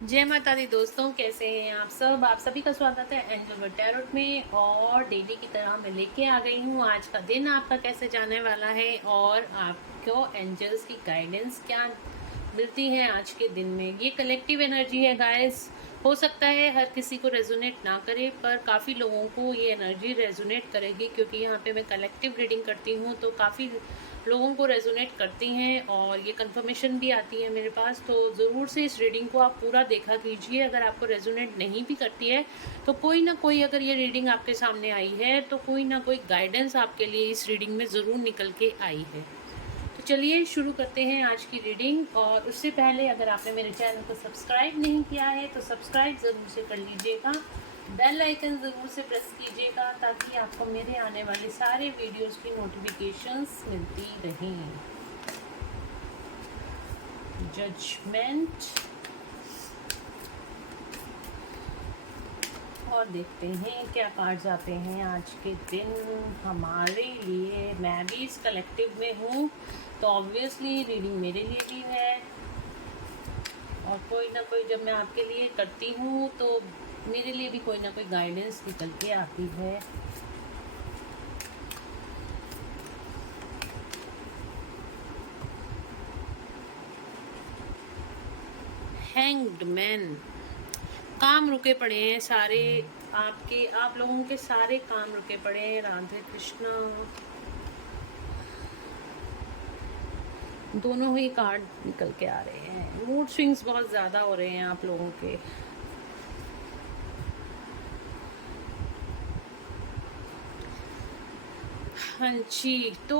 जय माता दी दोस्तों, कैसे हैं आप सब। आप सभी का स्वागत है एंजल वर्ल्ड टैरोट में। और डेली की तरह मैं लेके आ गई हूँ आज का दिन आपका कैसे जाने वाला है और आपको एंजल्स की गाइडेंस क्या मिलती है आज के दिन में। ये कलेक्टिव एनर्जी है गाइस। हो सकता है हर किसी को रेजोनेट ना करे, पर काफ़ी लोगों को ये एनर्जी रेजोनेट करेगी, क्योंकि यहाँ पे मैं कलेक्टिव रीडिंग करती हूँ तो काफ़ी लोगों को रेजोनेट करती हैं और ये कंफर्मेशन भी आती है मेरे पास। तो ज़रूर से इस रीडिंग को आप पूरा देखा कीजिए। अगर आपको रेजोनेट नहीं भी करती है तो कोई ना कोई, अगर ये रीडिंग आपके सामने आई है तो कोई ना कोई गाइडेंस आपके लिए इस रीडिंग में ज़रूर निकल के आई है। तो चलिए शुरू करते हैं आज की रीडिंग। और उससे पहले अगर आपने मेरे चैनल को सब्सक्राइब नहीं किया है तो सब्सक्राइब ज़रूर से कर लीजिएगा। बेल आइकन ज़रूर से प्रेस कीजिएगा ताकि आपको मेरे आने वाले सारे वीडियोस की नोटिफिकेशंस मिलती रहें। जजमेंट, और देखते हैं क्या कार्ड्स आते हैं आज के दिन हमारे लिए। मैं भी इस कलेक्टिव में हूँ तो ऑब्वियसली रीडिंग मेरे लिए भी है, और कोई ना कोई जब मैं आपके लिए करती हूँ तो मेरे लिए भी कोई ना कोई गाइडेंस निकल के आती है। हैंग्ड मैन, काम रुके पड़े हैं सारे आप लोगों के सारे काम रुके पड़े हैं। राधे कृष्णा। दोनों ही कार्ड निकल के आ रहे हैं। मूड स्विंग्स बहुत ज़्यादा हो रहे हैं आप लोगों के। हाँ जी, तो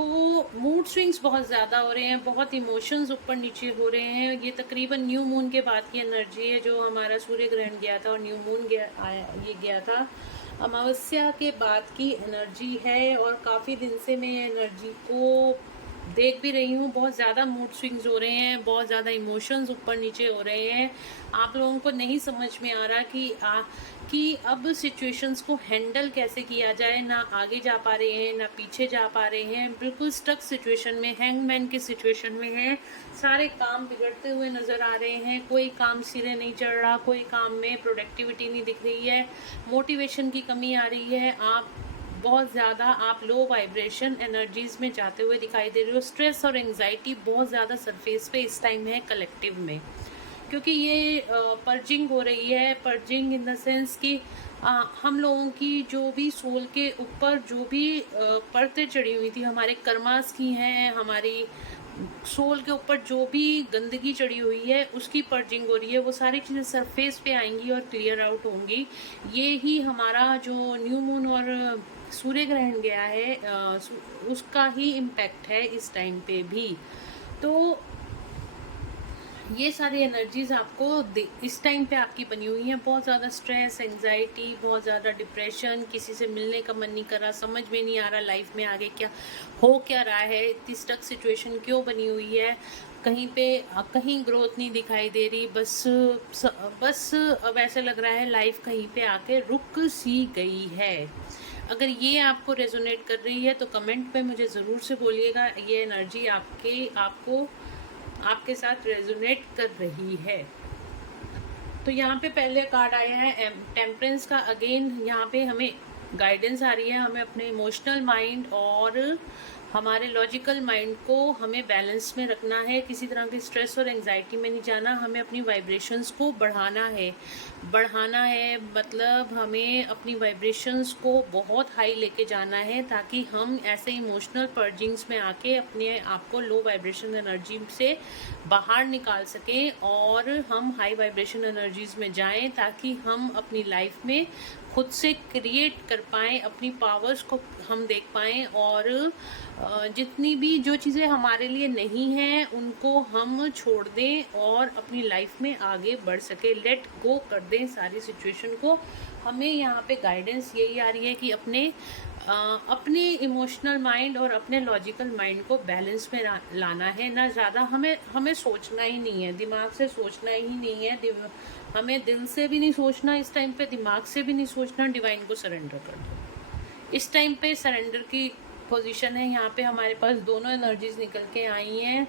मूड स्विंग्स बहुत ज़्यादा हो रहे हैं, बहुत इमोशंस ऊपर नीचे हो रहे हैं। ये तकरीबन न्यू मून के बाद की एनर्जी है, जो हमारा सूर्य ग्रहण गया था और न्यू मून ये गया था अमावस्या के बाद की एनर्जी है। और काफ़ी दिन से मैं ये एनर्जी को देख भी रही हूँ। बहुत ज़्यादा मूड स्विंग्स हो रहे हैं, बहुत ज़्यादा इमोशंस ऊपर नीचे हो रहे हैं। आप लोगों को नहीं समझ में आ रहा कि अब सिचुएशंस को हैंडल कैसे किया जाए। ना आगे जा पा रहे हैं ना पीछे जा पा रहे हैं, बिल्कुल स्टक सिचुएशन में, हैंगमैन की सिचुएशन में है। सारे काम बिगड़ते हुए नज़र आ रहे हैं, कोई काम सिरे नहीं चढ़ रहा, कोई काम में प्रोडक्टिविटी नहीं दिख रही है, मोटिवेशन की कमी आ रही है। बहुत ज़्यादा आप लो वाइब्रेशन एनर्जीज में जाते हुए दिखाई दे रहे हो। स्ट्रेस और एंजाइटी बहुत ज़्यादा सरफेस पे इस टाइम है कलेक्टिव में, क्योंकि ये पर्जिंग हो रही है। पर्जिंग इन द सेंस कि हम लोगों की जो भी सोल के ऊपर जो भी परतें चढ़ी हुई थी, हमारे कर्मास की हैं, हमारी सोल के ऊपर जो भी गंदगी चढ़ी हुई है उसकी पर्जिंग हो रही है। वो सारी चीज़ें सरफेस पे आएंगी और क्लियर आउट होंगी। ये ही हमारा जो न्यू मून और सूर्य ग्रहण गया है उसका ही इम्पैक्ट है इस टाइम पे भी। तो ये सारी एनर्जीज आपको इस टाइम पे आपकी बनी हुई हैं। बहुत ज़्यादा स्ट्रेस, एंजाइटी, बहुत ज़्यादा डिप्रेशन, किसी से मिलने का मन नहीं कर रहा, समझ में नहीं आ रहा लाइफ में आगे क्या हो क्या रहा है, इतनी स्टक सिचुएशन क्यों बनी हुई है, कहीं पे कहीं ग्रोथ नहीं दिखाई दे रही। बस अब ऐसा लग रहा है लाइफ कहीं पे आके रुक सी गई है। अगर ये आपको रेजोनेट कर रही है तो कमेंट पे मुझे ज़रूर से बोलिएगा ये एनर्जी आपके साथ रेजोनेट कर रही है। तो यहाँ पे पहले कार्ड आया है टेम्परेंस का। अगेन यहाँ पे हमें गाइडेंस आ रही है, हमें अपने इमोशनल माइंड और हमारे लॉजिकल माइंड को हमें बैलेंस में रखना है। किसी तरह की स्ट्रेस और एंजाइटी में नहीं जाना, हमें अपनी वाइब्रेशंस को बढ़ाना है। मतलब हमें अपनी वाइब्रेशंस को बहुत हाई लेके जाना है, ताकि हम ऐसे इमोशनल पर्जिंग्स में आके अपने आप को लो वाइब्रेशन एनर्जी से बाहर निकाल सकें और हम हाई वाइब्रेशन एनर्जीज में जाएं, ताकि हम अपनी लाइफ में खुद से क्रिएट कर पाएँ, अपनी पावर्स को हम देख पाएँ, और जितनी भी जो चीज़ें हमारे लिए नहीं हैं उनको हम छोड़ दें और अपनी लाइफ में आगे बढ़ सके, लेट गो कर दें सारी सिचुएशन को। हमें यहाँ पे गाइडेंस यही आ रही है कि अपने इमोशनल माइंड और अपने लॉजिकल माइंड को बैलेंस में लाना है। ना ज़्यादा हमें सोचना ही नहीं है, दिमाग से सोचना ही नहीं है, हमें दिल से भी नहीं सोचना इस टाइम पे, दिमाग से भी नहीं सोचना। डिवाइन को सरेंडर कर दो। इस टाइम पे सरेंडर की पोजीशन है। यहाँ पे हमारे पास दोनों एनर्जीज निकल के आई हैं।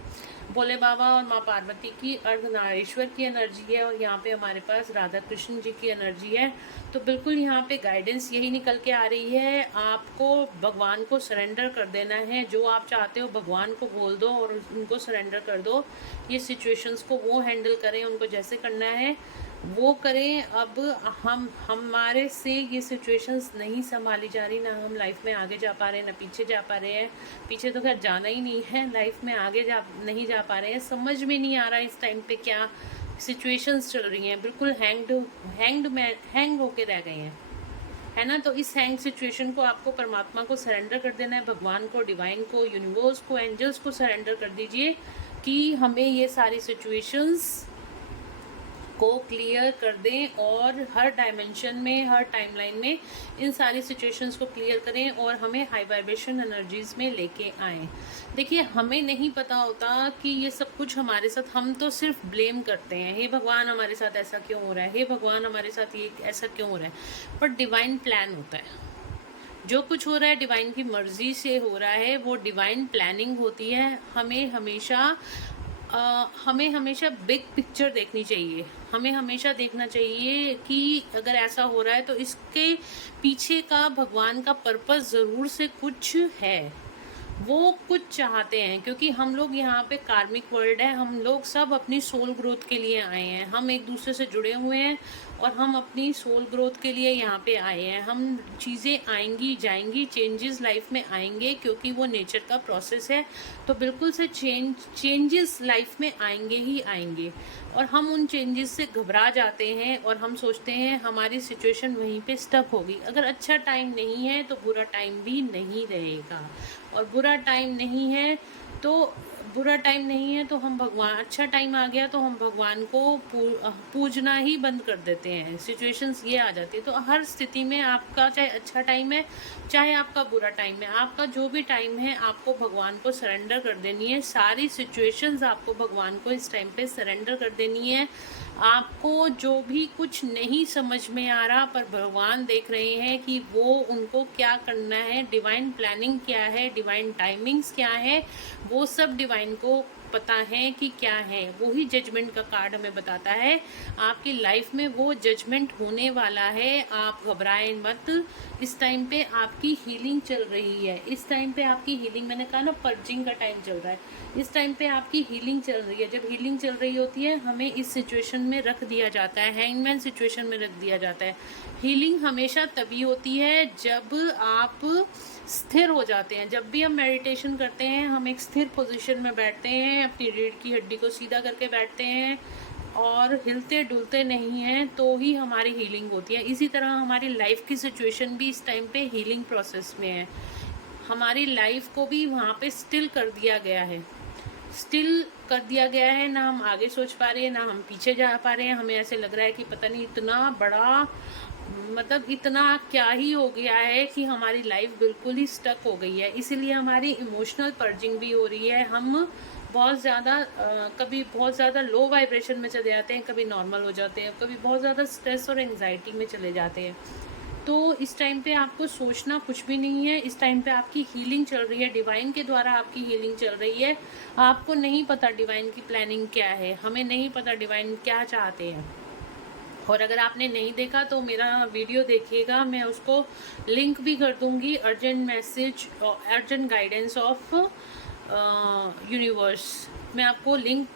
भोले बाबा और माँ पार्वती की अर्धनारीश्वर की एनर्जी है, और यहाँ पे हमारे पास राधा कृष्ण जी की एनर्जी है। तो बिल्कुल यहाँ पे गाइडेंस यही निकल के आ रही है, आपको भगवान को सरेंडर कर देना है। जो आप चाहते हो भगवान को बोल दो और उनको सरेंडर कर दो। ये सिचुएशंस को वो हैंडल करें, उनको जैसे करना है वो करें। अब हमारे से ये सिचुएशंस नहीं संभाली जा रही, ना हम लाइफ में आगे जा पा रहे हैं ना पीछे जा पा रहे हैं। पीछे तो खैर जाना ही नहीं है, लाइफ में आगे नहीं जा पा रहे हैं। समझ में नहीं आ रहा है इस टाइम पे क्या सिचुएशंस चल रही हैं। बिल्कुल हैंग होके रह गए हैं, है ना। तो इस हैंग सिचुएशन को आपको परमात्मा को सरेंडर कर देना है, भगवान को, डिवाइन को, यूनिवर्स को, एंजल्स को सरेंडर कर दीजिए कि हमें ये सारी सिचुएशंस को क्लियर कर दें, और हर डायमेंशन में, हर टाइमलाइन में इन सारी सिचुएशंस को क्लियर करें और हमें हाई वाइब्रेशन एनर्जीज में लेके आएँ। देखिए, हमें नहीं पता होता कि ये सब कुछ हमारे साथ, हम तो सिर्फ ब्लेम करते हैं, हे भगवान हमारे साथ ऐसा क्यों हो रहा है, हे भगवान हमारे साथ ये ऐसा क्यों हो रहा है। पर डिवाइन प्लान होता है, जो कुछ हो रहा है डिवाइन की मर्जी से हो रहा है, वो डिवाइन प्लानिंग होती है। हमें हमेशा बिग पिक्चर देखनी चाहिए। हमें हमेशा देखना चाहिए कि अगर ऐसा हो रहा है तो इसके पीछे का भगवान का पर्पस ज़रूर से कुछ है, वो कुछ चाहते हैं। क्योंकि हम लोग यहाँ पे कार्मिक वर्ल्ड है, हम लोग सब अपनी सोल ग्रोथ के लिए आए हैं। हम एक दूसरे से जुड़े हुए हैं और हम अपनी सोल ग्रोथ के लिए यहाँ पे आए हैं। हम चीज़ें आएंगी जाएंगी, चेंजेस लाइफ में आएंगे, क्योंकि वो नेचर का प्रोसेस है। तो बिल्कुल से चेंजेस लाइफ में आएंगे ही आएंगे, और हम उन चेंजेस से घबरा जाते हैं और हम सोचते हैं हमारी सिचुएशन वहीं पे स्टक होगी। अगर अच्छा टाइम नहीं है तो बुरा टाइम भी नहीं रहेगा, और बुरा टाइम नहीं है तो हम भगवान, अच्छा टाइम आ गया तो हम भगवान को पूजना ही बंद कर देते हैं। सिचुएशंस ये आ जाती है। तो हर स्थिति में आपका चाहे अच्छा टाइम है चाहे आपका बुरा टाइम है, आपका जो भी टाइम है आपको भगवान को सरेंडर कर देनी है। सारी सिचुएशंस आपको भगवान को इस टाइम पे सरेंडर कर देनी है। आपको जो भी कुछ नहीं समझ में आ रहा, पर भगवान देख रहे हैं कि वो उनको क्या करना है, डिवाइन प्लानिंग क्या है, डिवाइन टाइमिंग्स क्या है, वो सब डिवाइन को पता है कि क्या है। वो ही जजमेंट का कार्ड हमें बताता है। आपकी लाइफ में वो जजमेंट होने वाला है, आप घबराएं मत। इस टाइम पे आपकी हीलिंग चल रही है। इस टाइम पे आपकी हीलिंग, मैंने कहा ना पर्जिंग का टाइम चल रहा है, इस टाइम पे आपकी हीलिंग चल रही है। जब हीलिंग चल रही होती है हमें इस सिचुएशन में रख दिया जाता है, हैंगमैन सिचुएशन में रख दिया जाता है। हीलिंग हमेशा तभी होती है जब आप स्थिर हो जाते हैं। जब भी हम मेडिटेशन करते हैं हम एक स्थिर पोजीशन में बैठते हैं, अपनी रीढ़ की हड्डी को सीधा करके बैठते हैं और हिलते डुलते नहीं हैं, तो ही हमारी हीलिंग होती है। इसी तरह हमारी लाइफ की सिचुएशन भी इस टाइम पे हीलिंग प्रोसेस में है। हमारी लाइफ को भी वहाँ पे स्टिल कर दिया गया है, स्टिल कर दिया गया है। ना हम आगे सोच पा रहे हैं ना हम पीछे जा पा रहे हैं। हमें ऐसे लग रहा है कि पता नहीं इतना बड़ा, मतलब इतना क्या ही हो गया है कि हमारी लाइफ बिल्कुल ही स्टक हो गई है। इसीलिए हमारी इमोशनल पर्जिंग भी हो रही है। हम बहुत ज़्यादा कभी बहुत ज़्यादा लो वाइब्रेशन में चले जाते हैं, कभी नॉर्मल हो जाते हैं, कभी बहुत ज़्यादा स्ट्रेस और एंग्जाइटी में चले जाते हैं। तो इस टाइम पे आपको सोचना कुछ भी नहीं है। इस टाइम पे आपकी हीलिंग चल रही है, डिवाइन के द्वारा आपकी हीलिंग चल रही है। आपको नहीं पता डिवाइन की प्लानिंग क्या है, हमें नहीं पता डिवाइन क्या चाहते हैं। और अगर आपने नहीं देखा तो मेरा वीडियो देखिएगा, मैं उसको लिंक भी कर दूंगी, urgent message, urgent guidance of universe, मैं आपको लिंक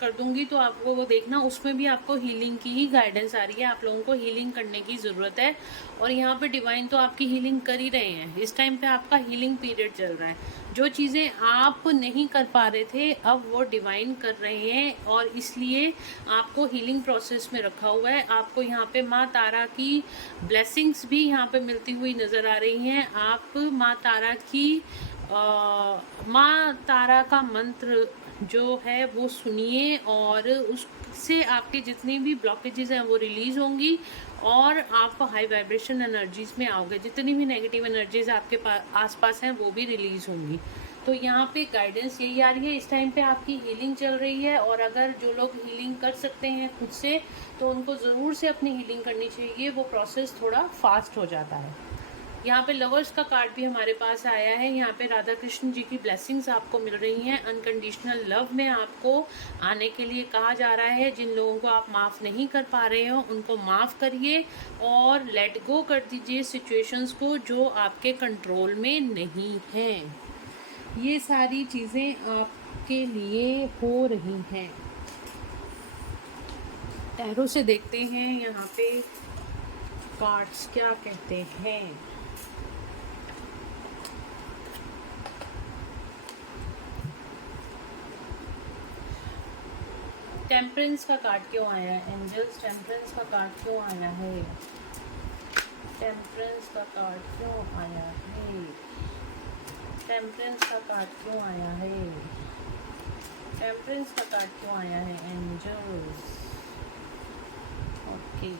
कर दूंगी, तो आपको वो देखना। उसमें भी आपको हीलिंग की ही गाइडेंस आ रही है। आप लोगों को हीलिंग करने की ज़रूरत है, और यहाँ पे डिवाइन तो आपकी हीलिंग कर ही रहे हैं। इस टाइम पे आपका हीलिंग पीरियड चल रहा है। जो चीज़ें आप नहीं कर पा रहे थे अब वो डिवाइन कर रहे हैं, और इसलिए आपको हीलिंग प्रोसेस में रखा हुआ है। आपको यहाँ पे माँ तारा की ब्लेसिंग्स भी यहाँ पे मिलती हुई नज़र आ रही हैं। आप माँ तारा की माँ तारा का मंत्र जो है वो सुनिए, और उससे आपके जितनी भी ब्लॉकेजेस हैं वो रिलीज होंगी, और आप हाई वाइब्रेशन एनर्जीज में आओगे। जितनी भी नेगेटिव एनर्जीज आपके आसपास हैं वो भी रिलीज होंगी। तो यहाँ पे गाइडेंस यही आ रही है। इस टाइम पे आपकी हीलिंग चल रही है, और अगर जो लोग हीलिंग कर सकते हैं खुद से तो उनको ज़रूर से अपनी हीलिंग करनी चाहिए। वो प्रोसेस थोड़ा फास्ट हो जाता है। यहाँ पे लवर्स का कार्ड भी हमारे पास आया है। यहाँ पे राधा कृष्ण जी की ब्लेसिंग्स आपको मिल रही हैं। अनकंडीशनल लव में आपको आने के लिए कहा जा रहा है। जिन लोगों को आप माफ़ नहीं कर पा रहे हो उनको माफ़ करिए और लेट गो कर दीजिए सिचुएशंस को जो आपके कंट्रोल में नहीं हैं। ये सारी चीज़ें आपके लिए हो रही हैं। टैरो से देखते हैं यहाँ पे कार्ड्स क्या कहते हैं। टेम्परेंस का कार्ड क्यों आया है एंजल्स? टेम्परेंस का कार्ड क्यों आया है? टेम्परेंस का कार्ड क्यों आया है? टेम्परेंस का कार्ड क्यों आया है? टेम्परेंस का कार्ड क्यों आया है एंजल्स? ओके,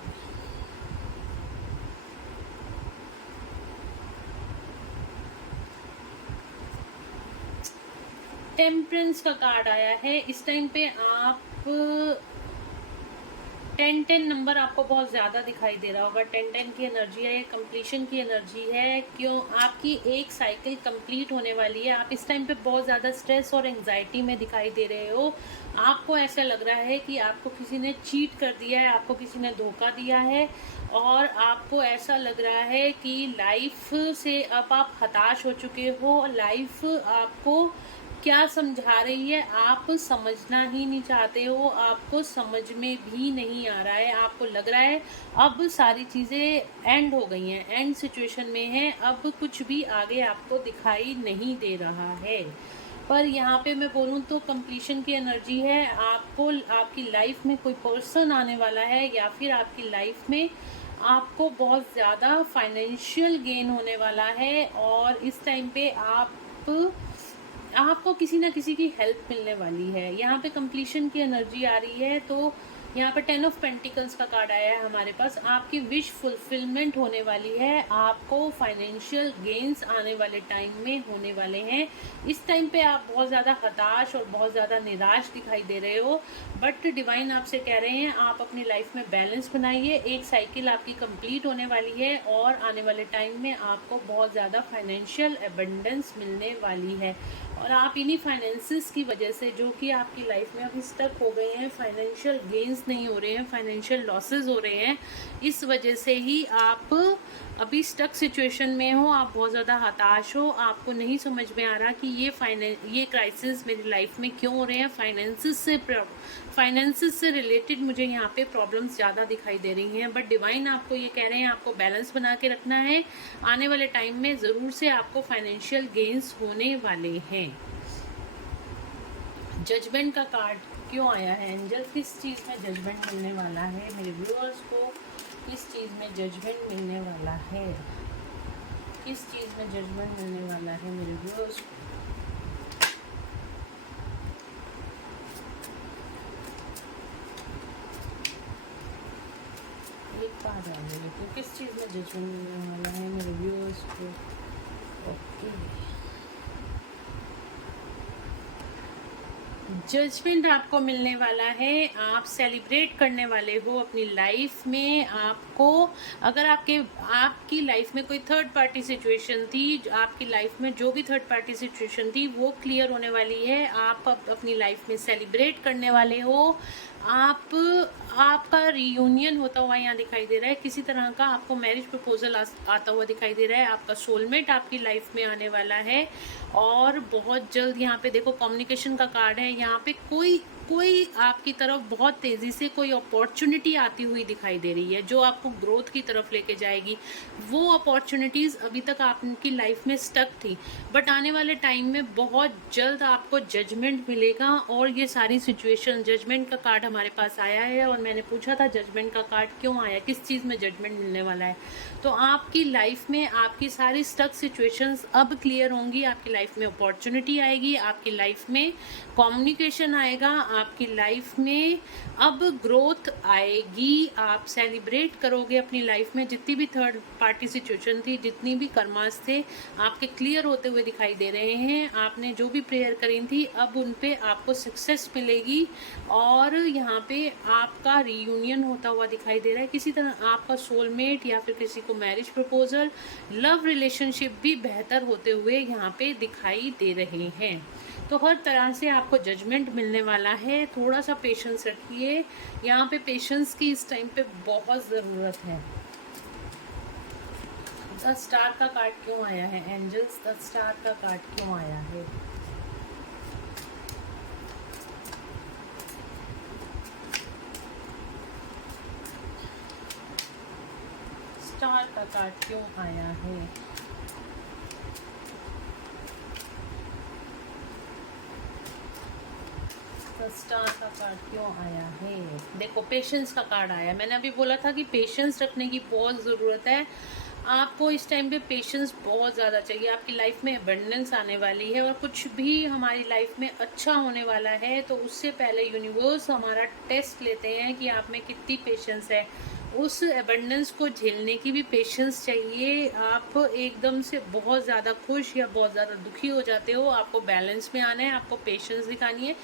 टेम्परेंस का कार्ड आया है। इस टाइम पे आप 10-10 नंबर आपको बहुत ज़्यादा दिखाई दे रहा होगा। 10-10 की एनर्जी है, कंप्लीशन की एनर्जी है। क्यों? आपकी एक साइकिल कंप्लीट होने वाली है। आप इस टाइम पे बहुत ज़्यादा स्ट्रेस और एंजाइटी में दिखाई दे रहे हो। आपको ऐसा लग रहा है कि आपको किसी ने चीट कर दिया है, आपको किसी ने धोखा दिया है और आपको ऐसा लग रहा है कि लाइफ से अब आप हताश हो चुके हो। लाइफ आपको क्या समझा रही है आप समझना ही नहीं चाहते हो, आपको समझ में भी नहीं आ रहा है। आपको लग रहा है अब सारी चीज़ें एंड हो गई हैं, एंड सिचुएशन में है, अब कुछ भी आगे आपको दिखाई नहीं दे रहा है। पर यहाँ पे मैं बोलूँ तो कंप्लीशन की एनर्जी है। आपको आपकी लाइफ में कोई पर्सन आने वाला है या फिर आपकी लाइफ में आपको बहुत ज़्यादा फाइनेंशियल गेन होने वाला है और इस टाइम पे आपको किसी ना किसी की हेल्प मिलने वाली है। यहाँ पे कंप्लीशन की एनर्जी आ रही है तो यहाँ पर 10 ऑफ पेंटिकल्स का कार्ड आया है हमारे पास। आपकी विश फुलफिलमेंट होने वाली है, आपको फाइनेंशियल गेन्स आने वाले टाइम में होने वाले हैं। इस टाइम पे आप बहुत ज़्यादा हताश और बहुत ज़्यादा निराश दिखाई दे रहे हो, बट डिवाइन आपसे कह रहे हैं आप अपनी लाइफ में बैलेंस बनाइए। एक साइकिल आपकी कंप्लीट होने वाली है और आने वाले टाइम में आपको बहुत ज़्यादा फाइनेंशियल एबंडेंस मिलने वाली है और आप इन्हीं फाइनेंसिस की वजह से जो कि आपकी लाइफ में अभी स्टक हो गए हैं, फाइनेंशियल गेन्स नहीं हो रहे हैं, फाइनेंशियल लॉसेस हो रहे हैं, इस वजह से ही आप अभी स्टक सिचुएशन में हो। आप बहुत ज़्यादा हताश हो, आपको नहीं समझ में आ रहा कि ये क्राइसिस मेरी लाइफ में क्यों हो रहे हैं। फाइनेंसिस से रिलेटेड मुझे यहाँ पे प्रॉब्लम्स ज़्यादा दिखाई दे रही हैं, बट डिवाइन आपको ये कह रहे हैं आपको बैलेंस बना के रखना है। आने वाले टाइम में ज़रूर से आपको फाइनेंशियल गेन्स होने वाले हैं। जजमेंट का कार्ड क्यों आया है एंजल? किस चीज़ में जजमेंट मिलने वाला है मेरे व्यूअर्स को? किस चीज़ में जजमेंट मिलने वाला है? किस चीज़ में जजमेंट मिलने वाला है मेरे व्यूअर्स को? एक बात आ मेरे को, किस चीज़ में जजमेंट मिलने वाला है मेरे व्यूअर्स को? ओके, जजमेंट आपको मिलने वाला है। आप सेलिब्रेट करने वाले हो अपनी लाइफ में। आपको अगर आपकी लाइफ में कोई थर्ड पार्टी सिचुएशन थी, आपकी लाइफ में जो भी थर्ड पार्टी सिचुएशन थी वो क्लियर होने वाली है। आप अपनी लाइफ में सेलिब्रेट करने वाले हो। आपका रियूनियन होता हुआ यहाँ दिखाई दे रहा है। किसी तरह का आपको मैरिज प्रपोजल आता हुआ दिखाई दे रहा है। आपका सोलमेट आपकी लाइफ में आने वाला है और बहुत जल्द यहाँ पे देखो कम्युनिकेशन का कार्ड है। यहाँ पे कोई आपकी तरफ बहुत तेज़ी से कोई अपॉर्चुनिटी आती हुई दिखाई दे रही है जो आपको ग्रोथ की तरफ लेके जाएगी। वो अपॉर्चुनिटीज़ अभी तक आपकी लाइफ में स्टक थी, बट आने वाले टाइम में बहुत जल्द आपको जजमेंट मिलेगा। और ये सारी सिचुएशन, जजमेंट का कार्ड हमारे पास आया है और मैंने पूछा था जजमेंट का कार्ड क्यों आया, किस चीज़ में जजमेंट मिलने वाला है। तो आपकी लाइफ में आपकी सारी स्टक सिचुएशंस अब क्लियर होंगी। आपकी लाइफ में अपॉर्चुनिटी आएगी, आपकी लाइफ में कम्युनिकेशन आएगा, आपकी लाइफ में अब ग्रोथ आएगी। आप सेलिब्रेट करोगे अपनी लाइफ में, जितनी भी थर्ड पार्टी सिचुएशन थी, जितनी भी कर्मास थे, आपके क्लियर होते हुए दिखाई दे रहे हैं। आपने जो भी प्रेयर करी थी, अब उन पे आपको सक्सेस मिलेगी और यहाँ पे आपका रीयूनियन होता हुआ दिखाई दे रहा है। किसी तरह आपका सोलमेट या फिर किसी को मैरिज प्रपोजल, लव रिलेशनशिप भी बेहतर होते हुए यहाँ पे दिखाई दे रहे हैं। तो हर तरह से आपको जजमेंट मिलने वाला है। थोड़ा सा पेशेंस रखिए, यहाँ पे पेशेंस की इस टाइम पे बहुत ज़रूरत है। द स्टार का कार्ड क्यों आया है एंजल्स? द स्टार का कार्ड क्यों आया है? स्टार का कार्ड क्यों आया है? स्टार का कार्ड क्यों आया है? देखो, पेशेंस का कार्ड आया। मैंने अभी बोला था कि पेशेंस रखने की बहुत ज़रूरत है। आपको इस टाइम पे पेशेंस बहुत ज़्यादा चाहिए। आपकी लाइफ में अबंडेंस आने वाली है और कुछ भी हमारी लाइफ में अच्छा होने वाला है, तो उससे पहले यूनिवर्स हमारा टेस्ट लेते हैं कि आप में कितनी पेशेंस है। उस अबंडेंस को झेलने की भी पेशेंस चाहिए। आप एकदम से बहुत ज़्यादा खुश या बहुत ज़्यादा दुखी हो जाते हो, आपको बैलेंस में आना है, आपको पेशेंस दिखानी है।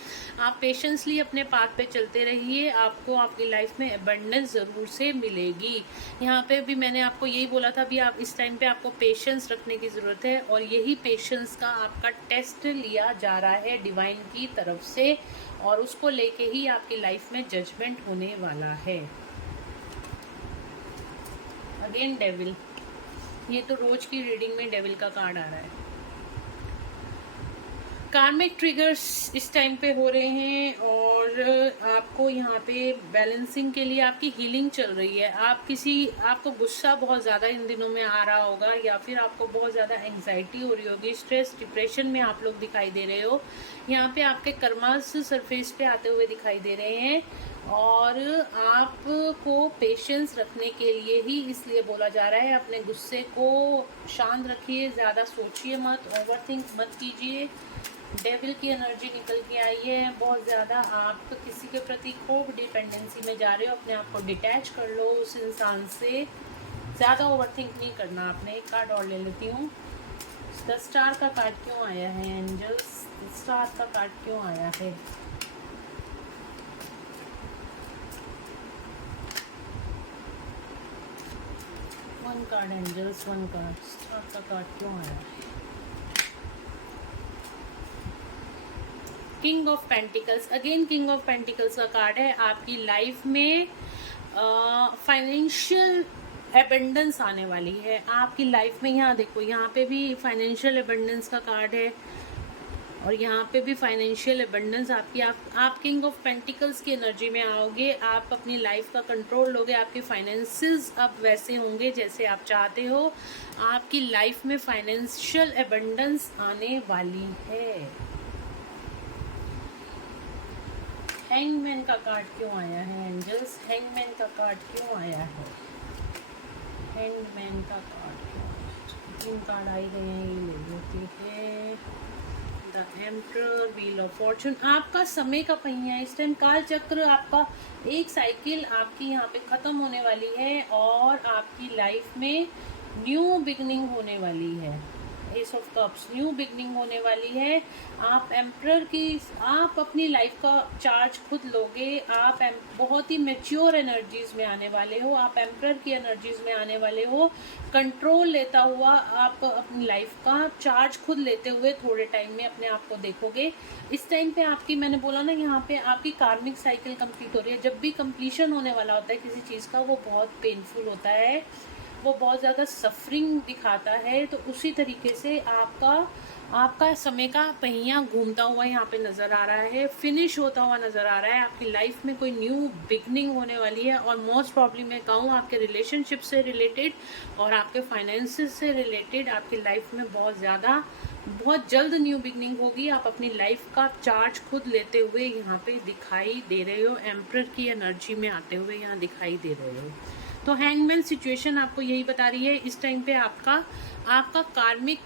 आप पेशेंसली अपने पाथ पे चलते रहिए, आपको आपकी लाइफ में अबंडेंस ज़रूर से मिलेगी। यहाँ पे भी मैंने आपको यही बोला था, भी आप इस टाइम पे आपको पेशेंस रखने की ज़रूरत है और यही पेशेंस का आपका टेस्ट लिया जा रहा है डिवाइन की तरफ से, और उसको लेके ही आपकी लाइफ में जजमेंट होने वाला है। अगेन डेविल, ये तो रोज की रीडिंग में डेविल का कार्ड आ रहा है। कार्मिक ट्रिगर्स इस टाइम पे हो रहे हैं और आपको यहाँ पे बैलेंसिंग के लिए आपकी हीलिंग चल रही है। आपको गुस्सा बहुत ज़्यादा इन दिनों में आ रहा होगा, या फिर आपको बहुत ज़्यादा एंग्जाइटी हो रही होगी, स्ट्रेस डिप्रेशन में आप लोग दिखाई दे रहे हो। यहाँ पे आपके कर्मास सरफेस पे आते हुए दिखाई दे रहे हैं और आपको पेशेंस रखने के लिए ही इसलिए बोला जा रहा है। अपने गुस्से को शांत रखिए, ज़्यादा सोचिए मत, ओवरथिंक मत कीजिए। डेविल की एनर्जी निकल के आई है। बहुत ज़्यादा आप किसी के प्रति खूब डिपेंडेंसी में जा रहे हो, अपने आप को डिटैच कर लो उस इंसान से। ज़्यादा ओवरथिंक नहीं करना आपने। एक कार्ड और ले लेती हूँ। द स्टार का कार्ड क्यों आया है एंजल्स? स्टार का कार्ड क्यों आया है? One card angels, one card. Star का कार्ड क्यों आया है? King of pentacles. Again king of pentacles का कार्ड है। आपकी लाइफ में फाइनेंशियल एबंडेंस आने वाली है आपकी लाइफ में। यहाँ देखो, यहाँ पे भी फाइनेंशियल एबंडेंस का कार्ड है और यहाँ पे भी फाइनेंशियल एबंडेंस आपकी। आप किंग ऑफ पेंटिकल्स की एनर्जी में आओगे। आप अपनी लाइफ का कंट्रोल लोगे। आपके फाइनेंसेस अब वैसे होंगे जैसे आप चाहते हो। आपकी लाइफ में फाइनेंशियल एबंडेंस आने वाली है। हैंगमैन का कार्ड क्यों आया है एंजल्स? हैंगमैन का कार्ड क्यों आया है? हैंगमैन का कार्ड, 3 कार्ड आ ही गए हैं, ये ले लेते हैं। The emperor, wheel of Fortune. आपका समय का पहिया इस टाइम, काल चक्र, आपका एक साइकिल आपकी यहाँ पे ख़त्म होने वाली है और आपकी लाइफ में न्यू बिगनिंग होने वाली है। S of cups, new beginning होने वाली है। आप एम्परर की, आप अपनी लाइफ का चार्ज खुद लोगे। आप बहुत ही मैच्योर एनर्जीज में आने वाले हो। आप एम्परर की एनर्जीज में आने वाले हो। कंट्रोल लेता हुआ आप अपनी लाइफ का चार्ज खुद लेते हुए थोड़े टाइम में अपने आप को देखोगे। इस टाइम पे आपकी, मैंने बोला ना, यहाँ पे आपकी कार्मिक साइकिल कंप्लीट हो रही है। जब भी कंप्लीशन होने वाला होता है किसी चीज़ का, वो बहुत पेनफुल होता है, वो बहुत ज़्यादा सफरिंग दिखाता है। तो उसी तरीके से आपका समय का पहिया घूमता हुआ यहाँ पे नज़र आ रहा है, फिनिश होता हुआ नज़र आ रहा है। आपकी लाइफ में कोई न्यू बिगनिंग होने वाली है और मोस्ट प्रॉब्ली मैं कहूँ आपके रिलेशनशिप से रिलेटेड और आपके फाइनेंसेस से रिलेटेड आपकी लाइफ में बहुत जल्द न्यू बिगनिंग होगी। आप अपनी लाइफ का चार्ज खुद लेते हुए यहाँ पे दिखाई दे रहे हो। एम्परर की एनर्जी में आते हुए यहाँ दिखाई दे रहे हो। तो हैंगमैन सिचुएशन आपको यही बता रही है, इस टाइम पे आपका कार्मिक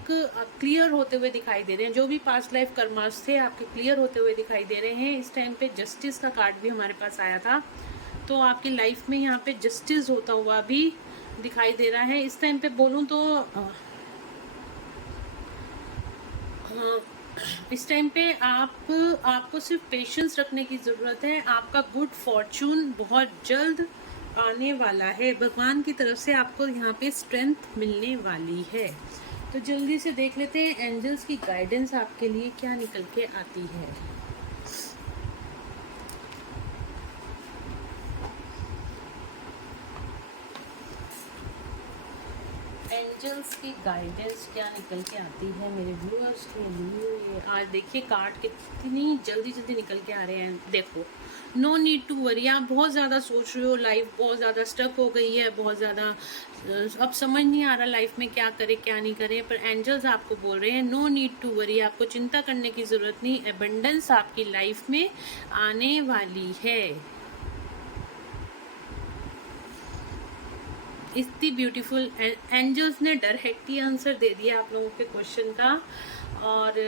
क्लियर होते हुए दिखाई दे रहे हैं। जो भी पास्ट लाइफ कर्मास थे आपके क्लियर होते हुए दिखाई दे रहे हैं। इस टाइम पे जस्टिस का कार्ड भी हमारे पास आया था, तो आपकी लाइफ में यहाँ पे जस्टिस होता हुआ भी दिखाई दे रहा है। इस टाइम पे बोलूँ तो इस टाइम पे आपको सिर्फ पेशेंस रखने की ज़रूरत है। आपका गुड फॉर्चून बहुत जल्द आने वाला है। भगवान की तरफ से आपको यहाँ पे स्ट्रेंथ मिलने वाली है। तो जल्दी से देख लेते हैं एंजल्स की गाइडेंस आपके लिए क्या निकल के आती है। एंजल्स की गाइडेंस क्या निकल के आती है मेरे व्यूअर्स के लिए। आज देखिए कार्ड कितनी जल्दी जल्दी निकल के आ रहे हैं। देखो, नो नीड टू वरी। आप बहुत ज़्यादा सोच रहे हो, लाइफ बहुत ज़्यादा स्टक हो गई है, बहुत ज़्यादा अब समझ नहीं आ रहा लाइफ में क्या करें क्या नहीं करें, पर एंजल्स आपको बोल रहे हैं नो नीड टू वरी। आपको चिंता करने की ज़रूरत नहीं। एबंडेंस आपकी लाइफ में आने वाली है। इतनी ब्यूटीफुल एंजल्स ने डायरेक्टली आंसर दे दिया आप लोगों के क्वेश्चन का। और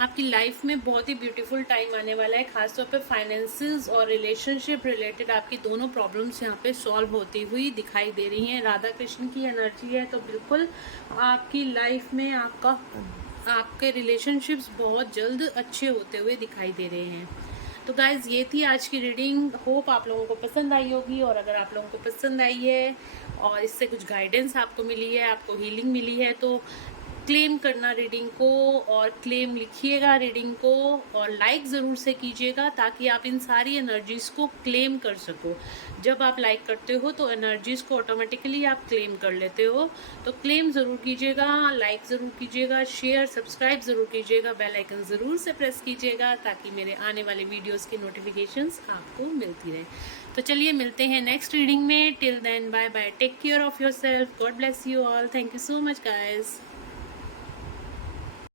आपकी लाइफ में बहुत ही ब्यूटीफुल टाइम आने वाला है। खासतौर पे फाइनेंसेस और रिलेशनशिप रिलेटेड आपकी दोनों प्रॉब्लम्स यहाँ पे सॉल्व होती हुई दिखाई दे रही हैं। राधा कृष्ण की एनर्जी है, तो बिल्कुल आपकी लाइफ में आपके रिलेशनशिप्स बहुत जल्द अच्छे होते हुए दिखाई दे रहे हैं। तो गाइज ये थी आज की रीडिंग। होप आप लोगों को पसंद आई होगी, और अगर आप लोगों को पसंद आई है और इससे कुछ गाइडेंस आपको मिली है, आपको हीलिंग मिली है, तो क्लेम करना रीडिंग को, और क्लेम लिखिएगा रीडिंग को, और लाइक ज़रूर से कीजिएगा ताकि आप इन सारी एनर्जीज़ को क्लेम कर सको। जब आप लाइक करते हो तो एनर्जीज़ को ऑटोमेटिकली आप क्लेम कर लेते हो। तो क्लेम ज़रूर कीजिएगा, लाइक ज़रूर कीजिएगा, शेयर सब्सक्राइब ज़रूर कीजिएगा, बेल आइकन ज़रूर से प्रेस कीजिएगा ताकि मेरे आने वाले वीडियोज़ की नोटिफिकेशंस आपको मिलती रहे। तो चलिए मिलते हैं नेक्स्ट रीडिंग में। Till then bye bye, take care of yourself, God bless you all, thank you so much guys.